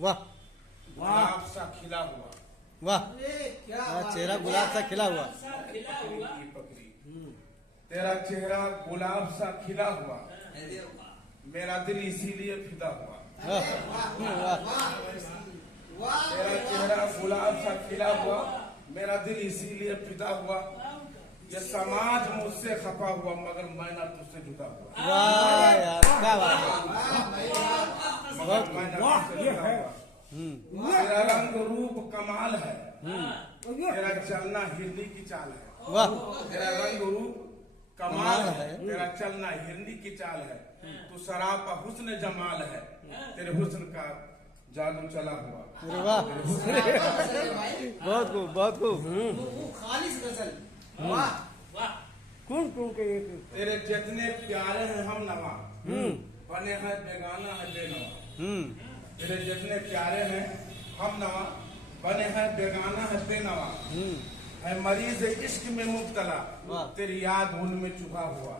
वाह गुलाब सा खिला हुआ। वाह, चेहरा गुलाब सा खिला हुआ। पकड़ी तेरा चेहरा गुलाब सा खिला हुआ, मेरा दिल इसीलिए फिदा हुआ। तेरा चेहरा गुलाब सा खिला हुआ, मेरा दिल इसीलिए फिदा हुआ। ये समाज मुझसे खफा हुआ, मगर मैं ना तुझसे जुदा हुआ। वाह यार, क्या बात है। मगर मैं ना तुझसे जुदा हुआ। तेरा रंग रूप कमाल है, तेरा चलना हिरनी की चाल है। वाह, तेरा रंग रूप कमाल है, तेरा चलना हिरनी की चाल है। तू सरापा हुस्न जमाल है, तेरे हुस्न का जादू चला हुआ। अरे वाह, बहुत खूब, बहुत खूब। खालिश गजल। वाह वाह, कौन के तेरे जितने प्यारे हैं हम नवा, बने हैं बेगाना है बेनवा। तेरे जितने प्यारे हैं हम नवा, बने हैं बेगाना है बेनवा। है मरीज इश्क में मुब्तला, तेरी याद उनमें चुभा हुआ।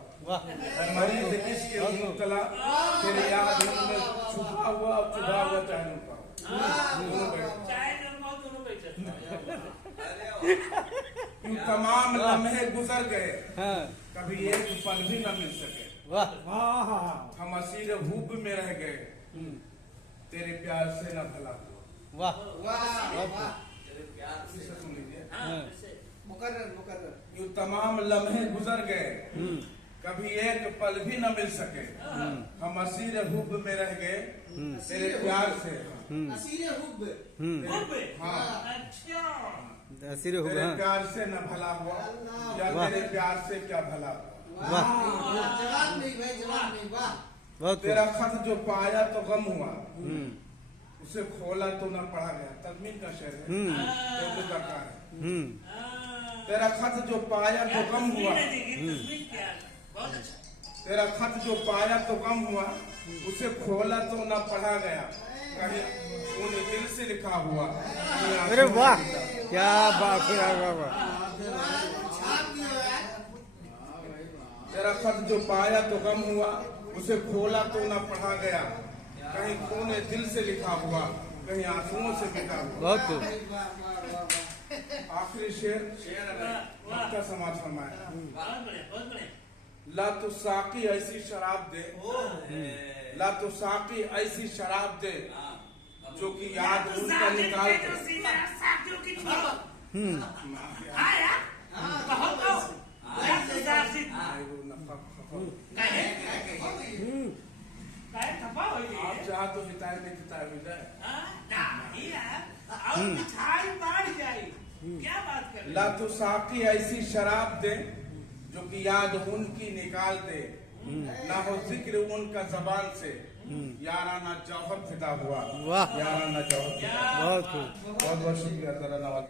है मरीज इश्क में मुब्तला, तेरी याद उनमें छुपा हुआ, चुभा हुआ चाहे नुका हुआ। चाय नरमाओ दोनों बैठे। यूं तमाम लम्हे गुजर गए, कभी एक पल भी न मिल सके। वाह, हम असीर हुब में रह गए, तेरे प्यार से न भला हुआ। वाह, इसे सुन लीजिए। मुकर्रर मुकर्रर। यूं तमाम लम्हे गुजर गए, कभी एक पल भी न मिल सके। हम असीर हुब में रह गए, तेरे प्यार से। असीरे हुब। हाँ, अच्छा, सिर हो तेरे गया। प्यार से न भला हुआ, या तेरे प्यार से क्या भला हुआ। वाह, जवाब नहीं भाई, जवाब नहीं। वाह, बहुत तेरा खत जो पाया तो गम हुआ, उसे खोला तो न पढ़ा गया। तजमीन का शेर है, तो दरकार है। तेरा खत जो पाया तो गम हुआ, बहुत अच्छा। तेरा खत जो पाया तो गम हुआ, उसे खोला तो न पढ़ा गया। कहीं उन्हें दिल से लिखा हुआ। अरे वाह, क्या बात है। छाप दिया यार। तेरा खत जो पाया तो गम हुआ, उसे खोला तो न पढ़ा गया। कहीं खून दिल से लिखा हुआ, कहीं आंसुओं से बिका हुआ। बहुत खूब। आखिरी शेर का समाज फरमाया। बहुत बढ़िया, बहुत बढ़िया। ला तो साकी ऐसी शराब दे, ला तो साकी ऐसी शराब दे, जो कि याद उनका निकाल दे। आप चाह तो हिताए में किताए हो जाए। क्या बात कर ला तो साकी ऐसी शराब दे, जो कि याद उनकी निकाल दे। ना हो जिक्र उनका जबान से, याराना जौहर फिदा हुआ। वाह, याराना जौहर। बहुत खूब। बहुत बहुत शुक्रिया तेरा नवाज।